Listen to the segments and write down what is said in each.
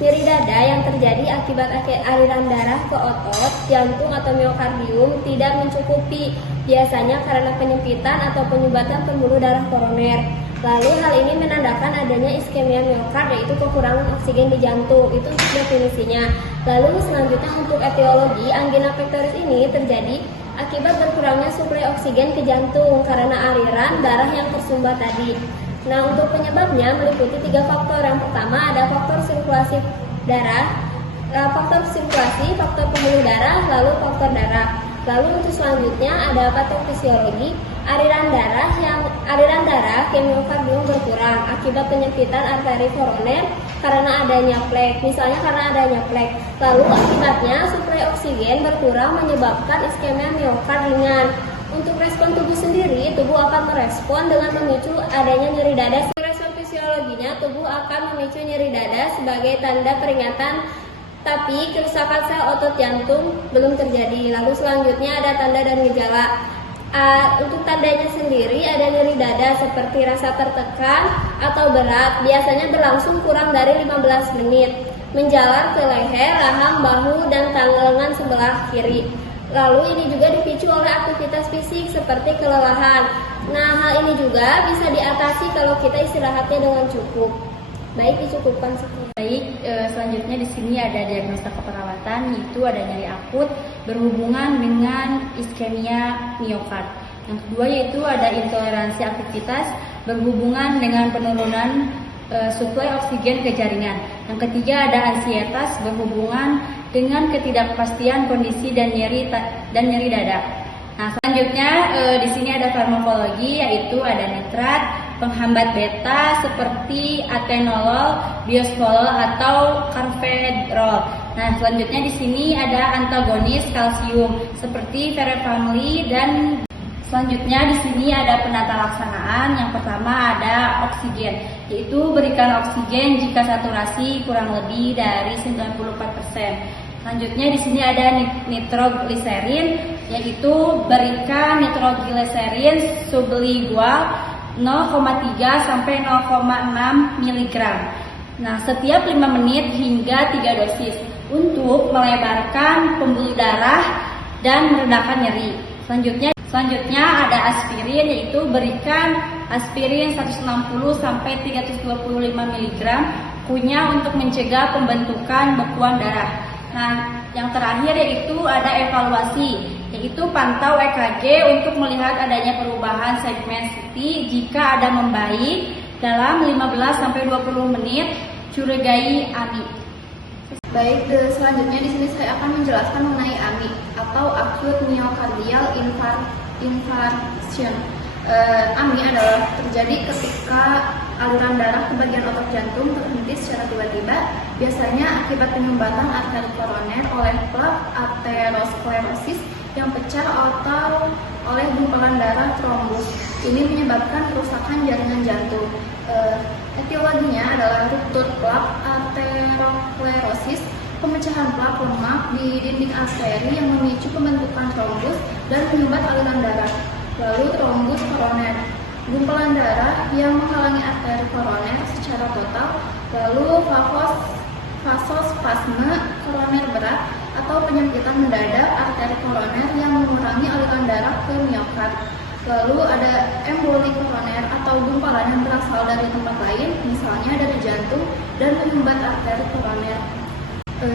Nyeri dada yang terjadi akibat aliran darah ke otot, jantung atau miokardium tidak mencukupi, biasanya karena penyempitan atau penyumbatan pembuluh darah koroner. Lalu hal ini menandakan adanya iskemia miokard, yaitu kekurangan oksigen di jantung. Itu definisinya. Lalu selanjutnya untuk etiologi, angina pectoris ini terjadi akibat berkurangnya suplai oksigen ke jantung karena aliran darah yang tersumbat tadi. Nah, untuk penyebabnya meliputi 3 faktor. Yang pertama ada faktor sirkulasi darah, faktor pembuluh darah, lalu faktor darah. Lalu untuk selanjutnya ada patofisiologi, aliran darah ke miokardium berkurang akibat penyempitan arteri koroner karena adanya plek. Misalnya karena adanya plek. Lalu akibatnya suplai oksigen berkurang menyebabkan iskemia miokard ringan. Untuk respon tubuh sendiri, tubuh akan merespon dengan memicu adanya nyeri dada. Respon fisiologinya, tubuh akan memicu nyeri dada sebagai tanda peringatan, tapi kerusakan sel otot jantung belum terjadi. Lalu selanjutnya ada tanda dan gejala. Untuk tandanya sendiri ada nyeri dada seperti rasa tertekan atau berat, biasanya berlangsung kurang dari 15 menit, menjalar ke leher, rahang, bahu, dan lengan sebelah kiri. Lalu ini juga dipicu oleh aktivitas fisik seperti kelelahan. Nah, hal ini juga bisa diatasi kalau kita istirahatnya dengan cukup. Baik, dicukupkan sekian. Baik, selanjutnya di sini ada diagnosa keperawatan, yaitu ada nyeri akut berhubungan dengan iskemia miokard. Yang kedua yaitu ada intoleransi aktivitas berhubungan dengan penurunan suplai oksigen ke jaringan. Yang ketiga ada ansietas berhubungan dengan ketidakpastian kondisi dan nyeri dada. Nah, selanjutnya di sini ada farmakologi, yaitu ada nitrat, penghambat beta seperti atenolol, biosfol atau carvedilol. Nah, selanjutnya di sini ada antagonis kalsium seperti verapamil, dan selanjutnya di sini ada penata laksanaan. Yang pertama ada oksigen, yaitu berikan oksigen jika saturasi kurang lebih dari 94%. Selanjutnya di sini ada nitrogliserin, yaitu berikan nitrogliserin sublingual 0,3 sampai 0,6 mg. Nah, setiap 5 menit hingga 3 dosis untuk melebarkan pembuluh darah dan meredakan nyeri. Selanjutnya ada aspirin, yaitu berikan aspirin 160 sampai 325 mg kunyah untuk mencegah pembentukan bekuan darah. Nah, yang terakhir yaitu ada evaluasi, yaitu pantau EKG untuk melihat adanya perubahan segmen CT. Jika ada membaik dalam 15 sampai 20 menit, curigai AMI. Baik, selanjutnya di sini saya akan menjelaskan mengenai AMI atau acute myocardial infarction. AMI adalah terjadi ketika aliran darah ke bagian otot jantung terhenti secara tiba-tiba, biasanya akibat penyumbatan arteri koroner oleh plak aterosklerosis yang pecah atau oleh gumpalan darah trombus. Ini menyebabkan kerusakan jaringan jantung. Etiologinya adalah ruptur plak aterosklerosis, pemecahan plak lemak di dinding arteri yang memicu pembentukan trombus dan menyumbat aliran darah. Lalu trombus koroner, gumpalan darah yang menghalangi arteri koroner secara total. Lalu vasospasme koroner berat atau penyempitan mendadak arteri koroner yang mengurangi aliran darah ke miokard. Lalu ada emboli koroner atau gumpalan yang berasal dari tempat lain, misalnya dari jantung, dan menyumbat arteri koroner.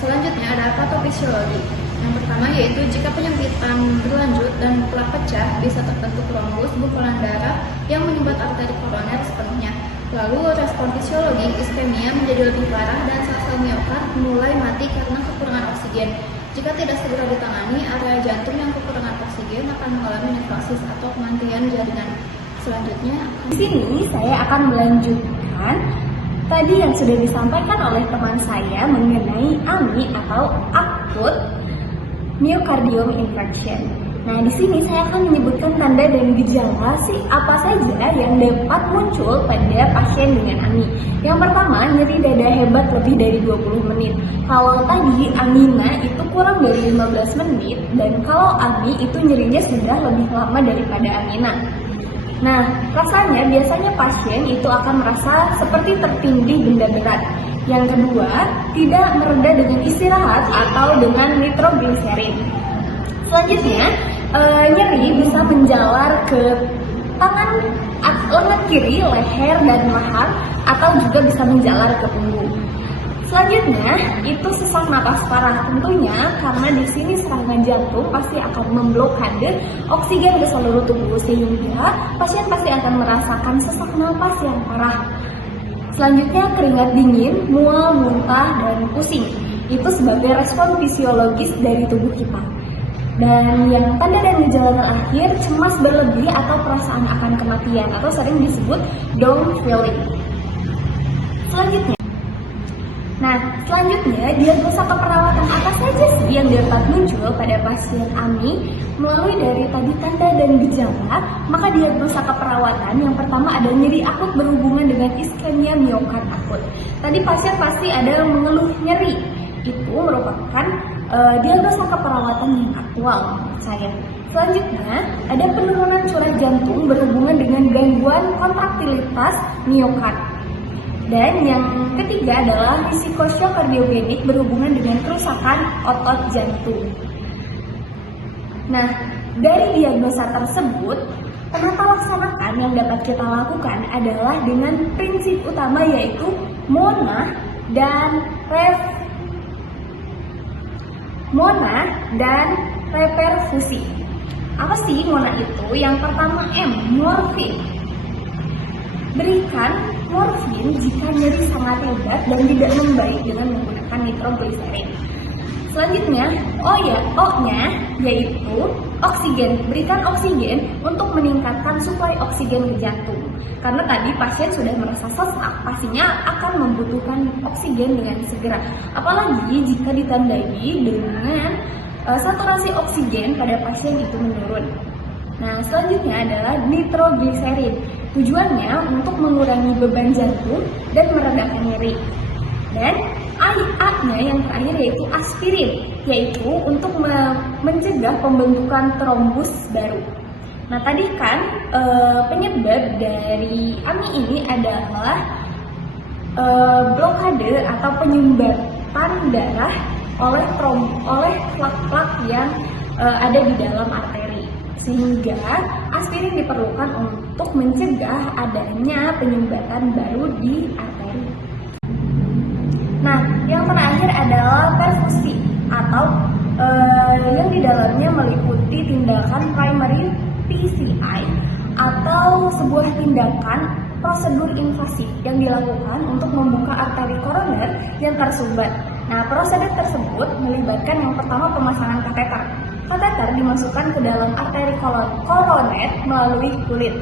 Selanjutnya ada patofisiologi. Yang pertama yaitu jika penyempitan berlanjut dan plak pecah, bisa terbentuk trombus gumpalan darah yang menyumbat arteri koroner sepenuhnya. Lalu respon fisiologi, iskemia menjadi lebih parah dan sel-sel miokard mulai mati karena kekurangan oksigen. Jika tidak segera ditangani, area jantung yang kekurangan oksigen akan mengalami nekrosis atau kematian jaringan. Selanjutnya, di sini saya akan melanjutkan tadi yang sudah disampaikan oleh teman saya mengenai AMI atau acute myocardium infarction. Nah, di sini saya akan menyebutkan tanda dan gejala apa saja yang dapat muncul pada pasien dengan AMI. Yang pertama, nyeri dada hebat lebih dari 20 menit. Kalau tadi angina itu kurang dari 15 menit, dan kalau AMI itu nyerinya sudah lebih lama daripada angina. Nah, rasanya biasanya pasien itu akan merasa seperti tertindih benda berat. Yang kedua, tidak mereda dengan istirahat atau dengan nitrogliserin. Selanjutnya, nyeri bisa menjalar ke tangan, lengan kiri, leher, dan paha, atau juga bisa menjalar ke punggung. Selanjutnya, itu sesak napas parah tentunya karena di sini serangan jantung pasti akan memblokade oksigen ke seluruh tubuh sehingga pasien pasti akan merasakan sesak napas yang parah. Selanjutnya, keringat dingin, mual, muntah, dan pusing. Itu sebagai respon fisiologis dari tubuh kita. Dan yang tanda dan gejala terakhir, cemas berlebih atau perasaan akan kematian atau sering disebut down feeling. Selanjutnya, diagnosa keperawatan apa saja sih yang dapat muncul pada pasien AMI melalui dari tadi tanda dan gejala? Maka diagnosa keperawatan yang pertama ada nyeri akut berhubungan dengan iskemia miokard akut. Tadi pasien pasti ada mengeluh nyeri. Itu merupakan diagnosa keperawatan yang aktual menurut saya. Selanjutnya, ada penurunan curah jantung berhubungan dengan gangguan kontraktilitas miokard. Dan yang ketiga adalah risiko shock kardiogenik berhubungan dengan kerusakan otot jantung. Nah, dari diagnosa tersebut, penata laksanaan yang dapat kita lakukan adalah dengan prinsip utama yaitu MONA dan reperfusi. Apa sih MONA itu? Yang pertama M, morfin. Berikan morfin jika nyeri sangat hebat dan tidak membaik dengan menggunakan nitrogliserin. Selanjutnya, O-nya yaitu oksigen. Berikan oksigen untuk meningkatkan suplai oksigen ke jantung. Karena tadi pasien sudah merasa sesak, pastinya akan membutuhkan oksigen dengan segera. Apalagi jika ditandai dengan saturasi oksigen pada pasien itu menurun. Nah, selanjutnya adalah nitrogliserin. Tujuannya untuk mengurangi beban jantung dan meredakan nyeri. Dan A-nya yang terakhir yaitu aspirin, yaitu untuk mencegah pembentukan trombus baru. Nah, tadi kan penyebab dari AMI ini adalah blokade atau penyumbatan darah oleh plak-plak yang ada di dalam arteri. Sehingga aspirin diperlukan untuk mencegah adanya penyumbatan baru di arteri. Nah, yang terakhir adalah perfusi atau yang di dalamnya meliputi tindakan primary PCI atau sebuah tindakan prosedur invasif yang dilakukan untuk membuka arteri koroner yang tersumbat. Nah, prosedur tersebut melibatkan yang pertama pemasangan kateter. Kateter dimasukkan ke dalam arteri koroner melalui kulit.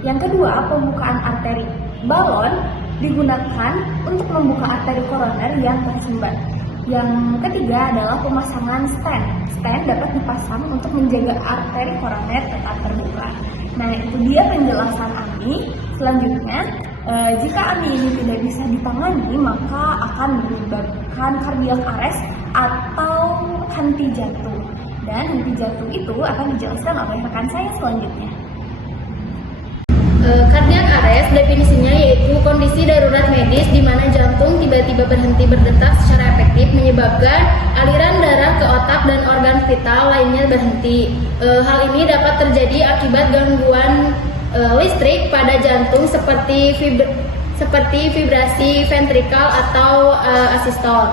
Yang kedua, pembukaan arteri. Balon digunakan untuk membuka arteri koroner yang tersumbat. Yang ketiga adalah pemasangan stent. Stent dapat dipasang untuk menjaga arteri koroner tetap terbuka. Nah, itu dia penjelasan AMI. Selanjutnya, jika AMI ini tidak bisa ditangani, maka akan menyebabkan cardiac arrest atau henti jantung. Dan henti jantung itu akan dijelaskan oleh rekan saya selanjutnya. Cardiac arrest definisinya yaitu kondisi darurat medis di mana jantung tiba-tiba berhenti berdetak secara efektif menyebabkan aliran darah ke otak dan organ vital lainnya berhenti. Hal ini dapat terjadi akibat gangguan listrik pada jantung seperti vibrasi ventrikal atau asistol.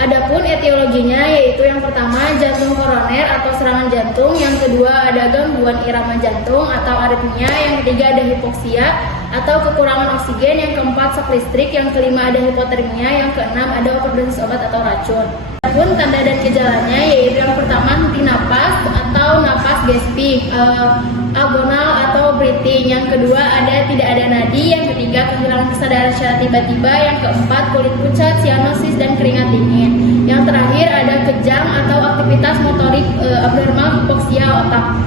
Adapun etiologinya yaitu yang pertama jantung koroner atau serangan jantung, yang kedua ada gangguan irama jantung atau aritmia, yang ketiga ada hipoksia atau kekurangan oksigen, yang keempat shock listrik, yang kelima ada hipotermia, yang keenam ada overdosis obat atau racun. Adapun tanda dan gejalanya yaitu yang pertama henti napas atau napas gasping, agonal atau breathing, yang kedua ada tidak ada nadi, yang ketiga kehilangan kesadaran secara tiba-tiba, yang keempat kulit pucat, sianosis dan keringat dingin, yang terakhir ada kejang atau aktivitas motorik abnormal hipoksia otak.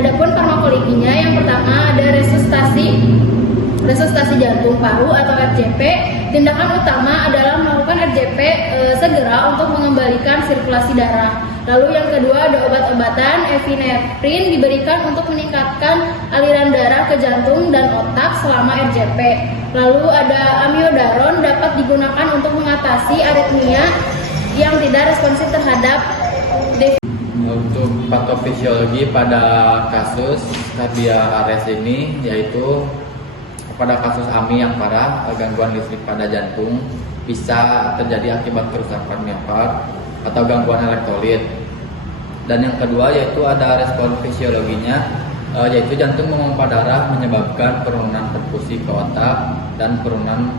Adapun farmakologinya yang pertama ada resusitasi jantung paru atau RJP. Tindakan utama adalah melakukan RJP segera untuk mengembalikan sirkulasi darah. Lalu yang kedua ada obat-obatan. Epinefrin diberikan untuk meningkatkan aliran darah ke jantung dan otak selama RJP. Lalu ada amiodaron dapat digunakan untuk mengatasi aritmia yang tidak responsif terhadap Untuk patofisiologi pada kasus Cardia arrest ini yaitu pada kasus AMI yang parah, gangguan listrik pada jantung bisa terjadi akibat kerusakan miokard atau gangguan elektrolit. Dan yang kedua yaitu ada respon fisiologinya, yaitu jantung memompa darah menyebabkan penurunan perfusi ke otak dan penurunan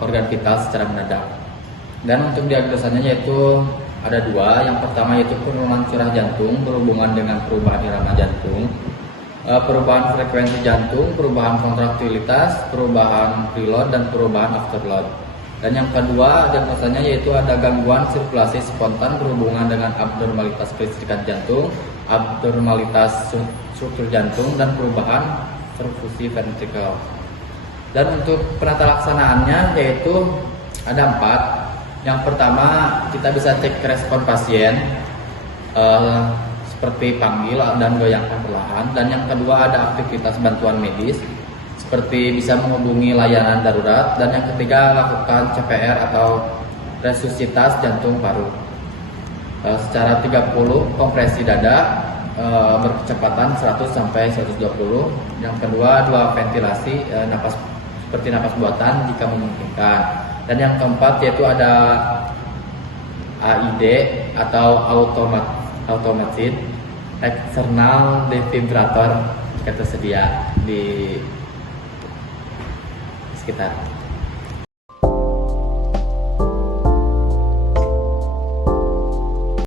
organ vital secara mendadak. Dan untuk diagnosanya yaitu ada dua. Yang pertama yaitu penurunan curah jantung berhubungan dengan perubahan irama jantung, perubahan frekuensi jantung, perubahan kontraktilitas, perubahan preload dan perubahan afterload. Dan yang kedua diagnosanya yaitu ada gangguan sirkulasi spontan berhubungan dengan abnormalitas kelistrikan jantung, abnormalitas struktur jantung dan perubahan perfusi ventrikel. Dan untuk penata laksanaannya yaitu ada 4. Yang pertama kita bisa cek respon pasien seperti panggil dan goyangkan perlahan. Dan yang kedua ada aktivitas bantuan medis seperti bisa menghubungi layanan darurat. Dan yang ketiga lakukan CPR atau resusitasi jantung paru. Secara 30 kompresi dada berkecepatan 100 sampai 120. Yang kedua 2 ventilasi napas seperti napas buatan jika memungkinkan. Dan yang keempat yaitu ada AID atau automated external defibrillator jika tersedia di sekitar.